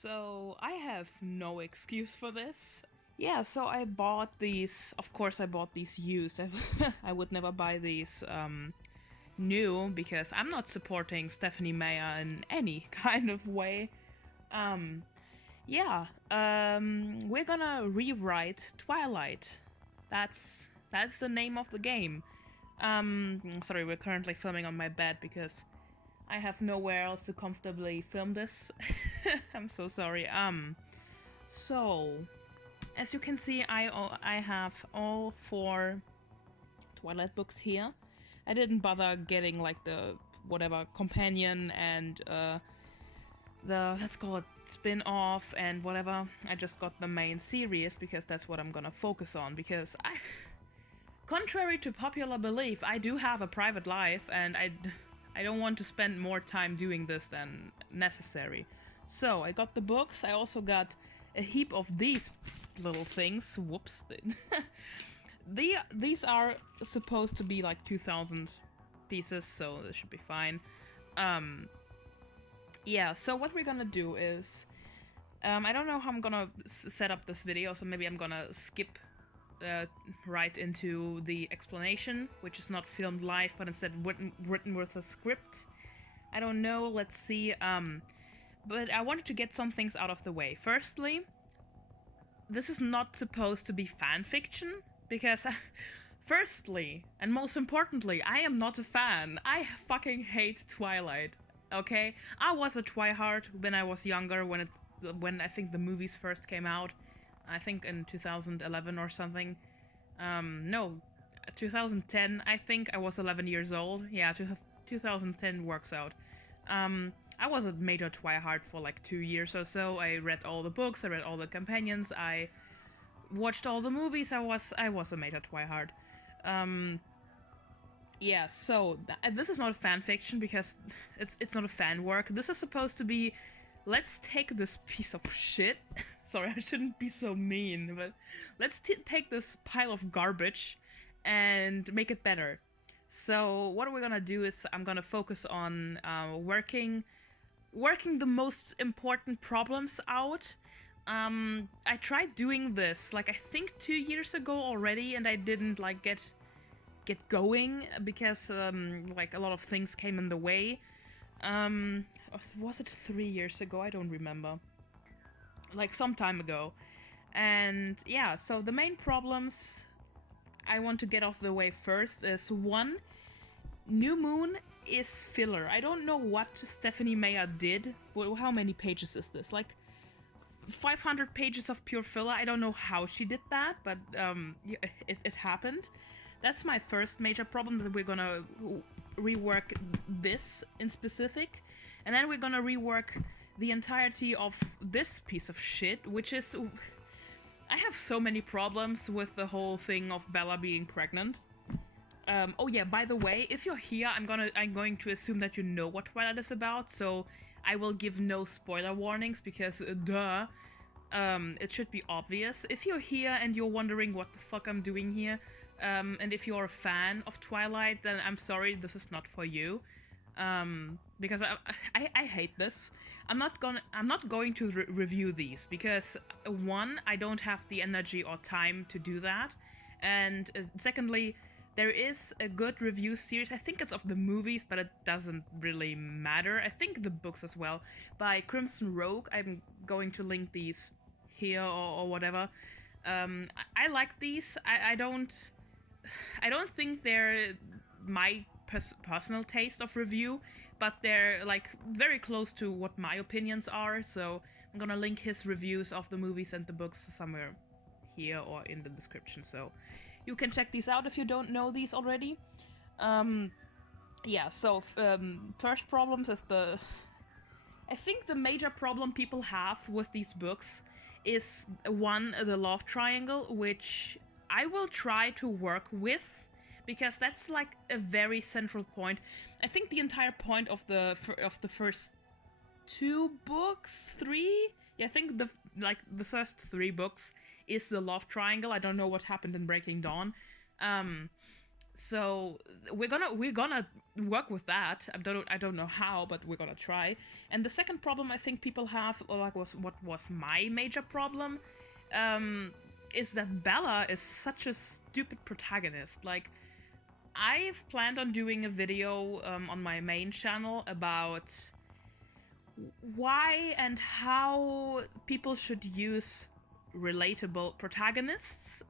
So I have no excuse for this. Yeah, so I bought these. Of course, I bought these used. I would never buy these new because I'm not supporting Stephanie Meyer in any kind of way. Yeah, we're gonna rewrite Twilight. That's the name of the game. Sorry, we're currently filming on my bed because I have nowhere else to comfortably film this. I'm so sorry. So as you can see, I have all 4 Twilight books here. I didn't bother getting like the whatever companion and the, let's call it, spin-off and whatever. I just got the main series because that's what I'm gonna focus on, because contrary to popular belief, I do have a private life and I don't want to spend more time doing this than necessary. So I got the books. I also got a heap of these little things. Whoops. These are supposed to be like 2,000 pieces, so this should be fine. Yeah, so what we're gonna do is... I don't know how I'm gonna set up this video, so maybe I'm gonna skip right into the explanation, which is not filmed live, but instead written with a script. I don't know, let's see. But I wanted to get some things out of the way. Firstly, this is not supposed to be fan fiction, because firstly, and most importantly, I am not a fan. I fucking hate Twilight, okay? I was a twihard when I was younger, when I think the movies first came out. I think in 2011 or something. No, 2010, I think. I was 11 years old. Yeah, 2010 works out. I was a major twihard for like 2 years or so. I read all the books, I read all the companions, I watched all the movies. I was a major twihard. Yeah, so this is not a fan fiction because it's not a fan work. This is supposed to be, let's take this piece of shit. Sorry, I shouldn't be so mean, but let's take this pile of garbage and make it better. So what we're gonna do is I'm gonna focus on working the most important problems out. I tried doing this like I think 2 years ago already, and I didn't like get going because like a lot of things came in the way. Was it 3 years ago? I don't remember. Like some time ago. And yeah, so the main problems I want to get off the way first is 1, New Moon is filler. I don't know what Stephanie Meyer did. Well, how many pages is this? Like 500 pages of pure filler. I don't know how she did that, but it happened. That's my first major problem, that we're gonna rework this in specific. And then we're gonna rework the entirety of this piece of shit, which is... I have so many problems with the whole thing of Bella being pregnant. Oh yeah, by the way, if you're here, I'm going to assume that you know what Twilight is about, so I will give no spoiler warnings because, duh, it should be obvious. If you're here and you're wondering what the fuck I'm doing here, and if you're a fan of Twilight, then I'm sorry, this is not for you. Because I hate this. I'm not going to review these because 1, I don't have the energy or time to do that, and secondly, there is a good review series. I think it's of the movies, but it doesn't really matter. I think the books as well, by Crimson Rogue. I'm going to link these here or whatever. I like these. I don't think they're my personal taste of review, but they're like very close to what my opinions are, so I'm gonna link his reviews of the movies and the books somewhere here or in the description, so you can check these out if you don't know these already. Yeah, so first problems is I think the major problem people have with these books is 1, the love triangle, which I will try to work with, because that's like a very central point. I think the entire point of the first 2 books, 3? Yeah, I think the first 3 books is the love triangle. I don't know what happened in Breaking Dawn. So we're gonna work with that. I don't know how, but we're gonna try. And the second problem I think people have, or like what was my major problem, is that Bella is such a stupid protagonist. Like, I've planned on doing a video on my main channel about why and how people should use relatable protagonists,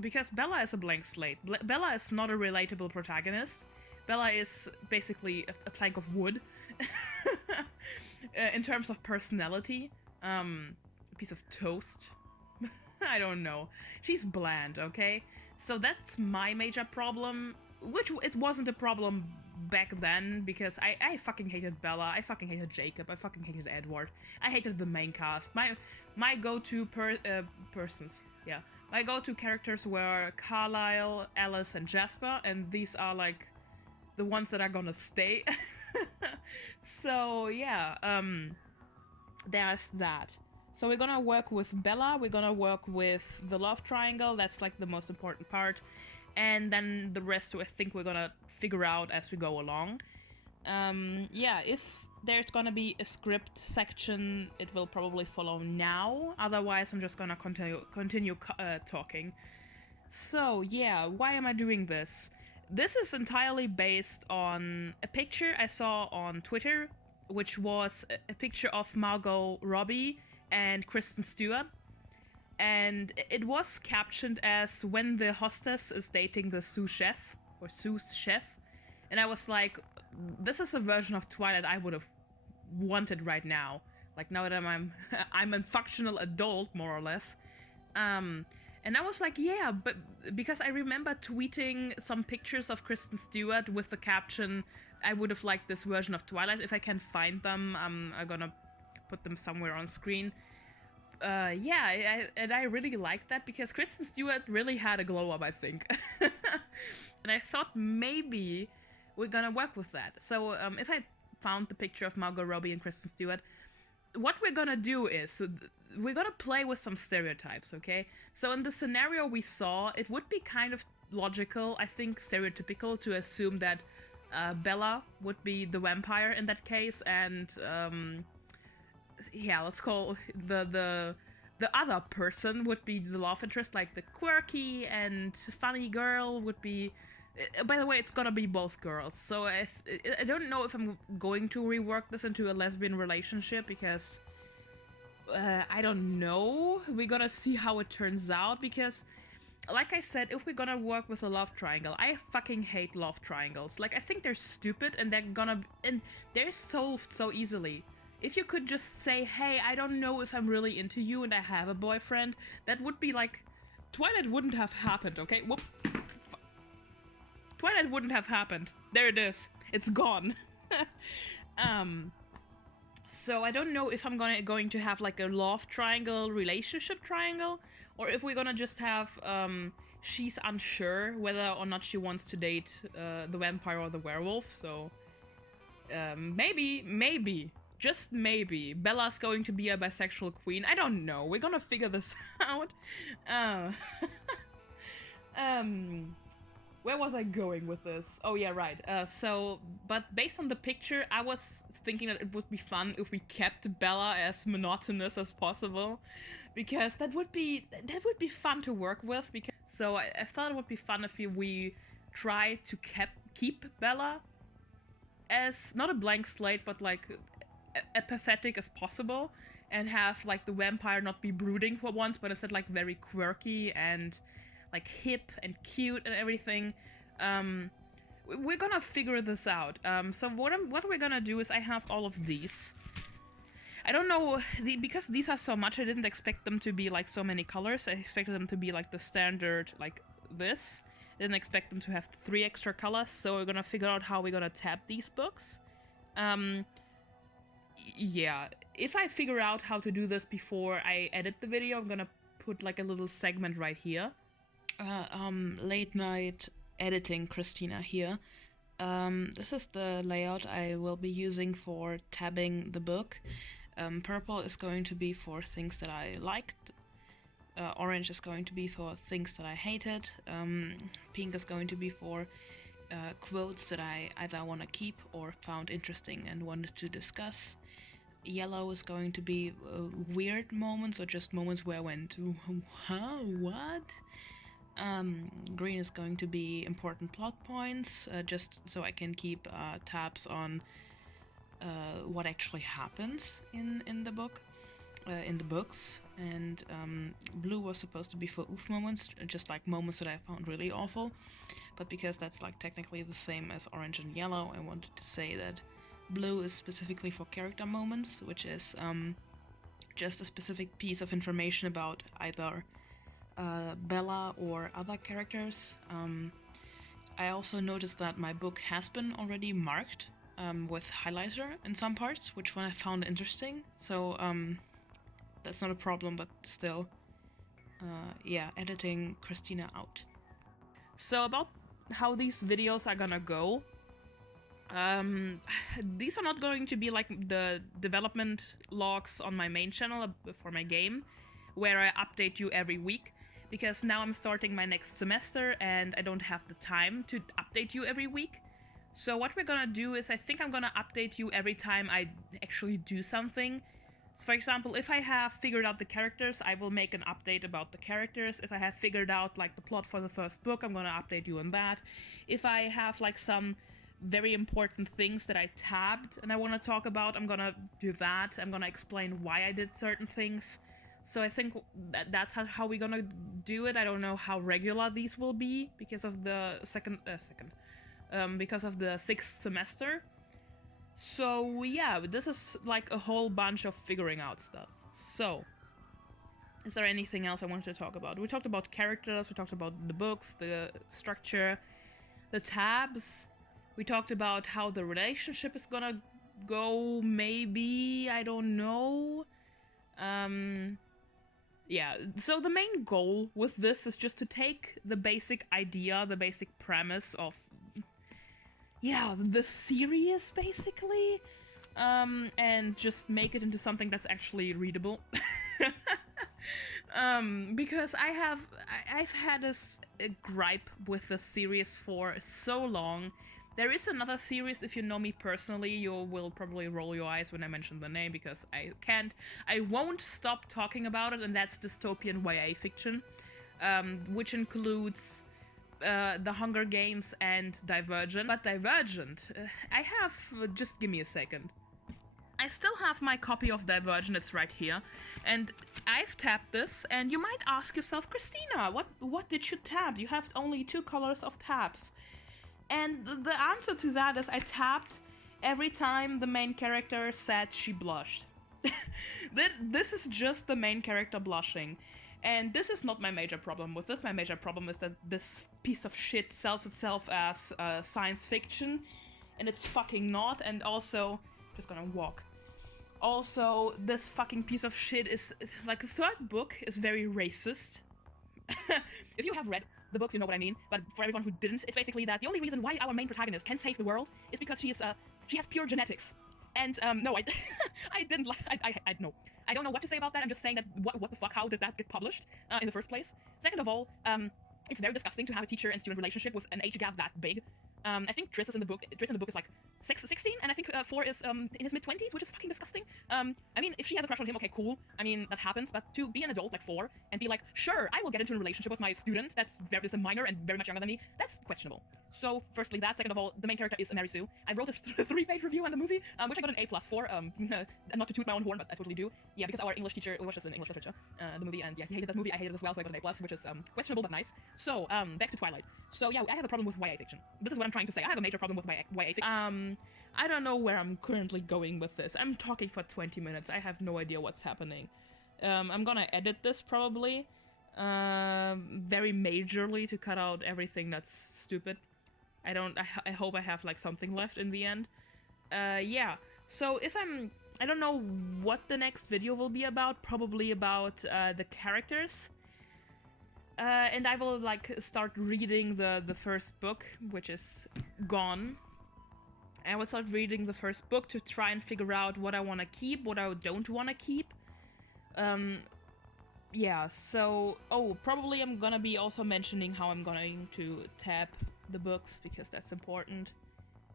because Bella is a blank slate. Bella is not a relatable protagonist. Bella is basically a plank of wood in terms of personality, a piece of toast. I don't know. She's bland, okay? So that's my major problem, which it wasn't a problem back then, because I fucking hated Bella, I fucking hated Jacob, I fucking hated Edward, I hated the main cast. My go-to persons, yeah, my go-to characters were Carlisle, Alice, and Jasper, and these are like the ones that are gonna stay. So yeah, there's that. So we're gonna work with Bella, we're gonna work with the love triangle, that's like the most important part, and then the rest I think we're gonna figure out as we go along. Yeah, if there's gonna be a script section, it will probably follow now, otherwise I'm just gonna continue talking. So yeah, why am I doing this? This is entirely based on a picture I saw on Twitter, which was a picture of Margot Robbie and Kristen Stewart, and it was captioned as "when the hostess is dating the sous chef" or sous chef, and I was like, this is a version of Twilight I would have wanted right now. Like, now that I'm a functional adult, more or less. And I was like, yeah, but because I remember tweeting some pictures of Kristen Stewart with the caption, I would have liked this version of Twilight. If I can find them, I'm gonna put them somewhere on screen. Yeah, I really liked that because Kristen Stewart really had a glow up, I think. And I thought maybe we're gonna work with that. So if I found the picture of Margot Robbie and Kristen Stewart, what we're gonna do is we're gonna play with some stereotypes, okay? So in the scenario we saw, it would be kind of logical, I think stereotypical, to assume that Bella would be the vampire in that case, and yeah, let's call the other person would be the love interest, like the quirky and funny girl would be. By the way, it's gonna be both girls, so I don't know if I'm going to rework this into a lesbian relationship, because I don't know. We're gonna see how it turns out, because like I said, if we're gonna work with a love triangle, I fucking hate love triangles. Like, I think they're stupid, and they're solved so easily. If you could just say, hey, I don't know if I'm really into you and I have a boyfriend, that would be like, Twilight wouldn't have happened, okay? Whoop. Twilight wouldn't have happened. There it is. It's gone. So I don't know if I'm going to have like a love triangle, relationship triangle, or if we're gonna just have she's unsure whether or not she wants to date the vampire or the werewolf. So maybe, just maybe, Bella's going to be a bisexual queen. I don't know. We're gonna figure this out. Where was I going with this? Oh yeah, right. But based on the picture, I was thinking that it would be fun if we kept Bella as monotonous as possible, because that would be fun to work with. So I thought it would be fun if we try to keep Bella as not a blank slate, but like apathetic as possible, and have like the vampire not be brooding for once, but instead like very quirky and like hip and cute and everything. We're gonna figure this out. So what we're gonna do is, I have all of these. I don't know, because these are so much, I didn't expect them to be like so many colors. I expected them to be like the standard, like this. I didn't expect them to have 3 extra colors, so we're gonna figure out how we're gonna tab these books. Yeah, if I figure out how to do this before I edit the video, I'm gonna put like a little segment right here. Late night editing Christina here. This is the layout I will be using for tabbing the book. Purple is going to be for things that I liked. orange is going to be for things that I hated. Pink is going to be for quotes that I either want to keep or found interesting and wanted to discuss. Yellow is going to be weird moments or just moments where I went, huh, what? Green is going to be important plot points, just so I can keep tabs on what actually happens in the book, in the books. And blue was supposed to be for oof moments, just like moments that I found really awful. But because that's like technically the same as orange and yellow, I wanted to say that blue is specifically for character moments, which is just a specific piece of information about either Bella or other characters. I also noticed that my book has been already marked with highlighter in some parts, which one I found interesting. So that's not a problem, but still, yeah, editing Christina out. So about how these videos are gonna go. These are not going to be like the development logs on my main channel for my game, where I update you every week, because now I'm starting my next semester and I don't have the time to update you every week. So what we're gonna do is I think I'm gonna update you every time I actually do something. So for example, if I have figured out the characters, I will make an update about the characters. If I have figured out like the plot for the first book, I'm gonna update you on that. If I have like some very important things that I tabbed and I want to talk about, I'm gonna do that. I'm gonna explain why I did certain things. So I think that's how we're gonna do it. I don't know how regular these will be because of the because of the 6th semester. So yeah, this is like a whole bunch of figuring out stuff. So, is there anything else I wanted to talk about? We talked about characters, we talked about the books, the structure, the tabs. We talked about how the relationship is gonna go, maybe, I don't know. Yeah, so the main goal with this is just to take the basic idea, the basic premise of, yeah, the series, basically, and just make it into something that's actually readable. Because I've had a gripe with the series for so long. There is another series, if you know me personally, you will probably roll your eyes when I mention the name, because I won't stop talking about it, and that's dystopian YA fiction, which includes The Hunger Games and Divergent. But Divergent, just give me a second. I still have my copy of Divergent, it's right here, and I've tapped this, and you might ask yourself, Christina, what did you tab? You have only 2 colors of tabs. And the answer to that is I tapped every time the main character said she blushed. This is just the main character blushing. And this is not my major problem with this. My major problem is that this piece of shit sells itself as science fiction, and it's fucking not. And also, just gonna walk. Also, this fucking piece of shit is, like, the 3rd book is very racist. If you have read the books, you know what I mean, but for everyone who didn't, it's basically that the only reason why our main protagonist can save the world is because she has pure genetics. And no, I didn't. No, I don't know what to say about that. I'm just saying that what the fuck? How did that get published in the first place? Second of all, it's very disgusting to have a teacher and student relationship with an age gap that big. I think Triss in the book is like 16, and I think 4 is in his mid-20s, which is fucking disgusting. I mean, if she has a crush on him, okay, cool. I mean, that happens, but to be an adult like 4 and be like, sure, I will get into a relationship with my student that's a minor and very much younger than me, that's questionable. So, firstly that. Second of all, the main character is Mary Sue. I wrote a 3-page review on the movie, which I got an A+ for. Not to toot my own horn, but I totally do. Yeah, because our English teacher was just in English literature, the movie, and yeah, he hated that movie, I hated it as well, so I got an A+, which is questionable but nice. So, back to Twilight. So yeah, I have a problem with YA fiction. This is what I'm trying to say. I have a major problem with YA fiction. I don't know where I'm currently going with this. I'm talking for 20 minutes. I have no idea what's happening. I'm gonna edit this probably, very majorly to cut out everything that's stupid. I hope I have like something left in the end. Yeah. So I don't know what the next video will be about. Probably about the characters. And I will like start reading the first book, which is gone. I will start reading the first book to try and figure out what I want to keep, what I don't want to keep. yeah, so, oh, probably I'm gonna be also mentioning how I'm going to tab the books, because that's important.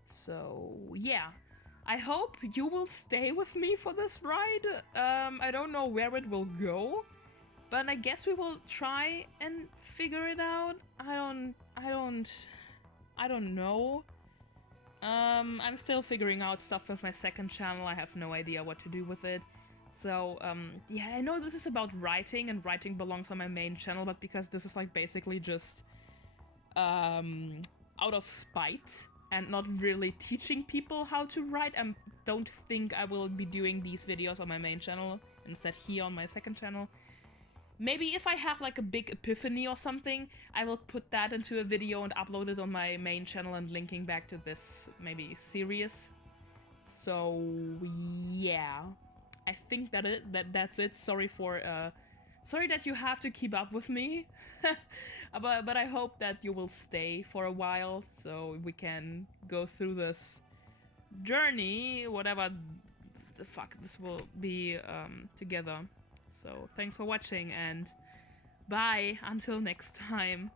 So, yeah. I hope you will stay with me for this ride. I don't know where it will go, but I guess we will try and figure it out. I don't know. I'm still figuring out stuff with my second channel. I have no idea what to do with it. So, yeah, I know this is about writing, and writing belongs on my main channel, but because this is like basically just, out of spite and not really teaching people how to write, I don't think I will be doing these videos on my main channel, instead here on my second channel. Maybe if I have like a big epiphany or something, I will put that into a video and upload it on my main channel and linking back to this maybe series. So yeah, I think that's it. Sorry that you have to keep up with me, but I hope that you will stay for a while so we can go through this journey, whatever the fuck this will be, together. So thanks for watching, and bye until next time.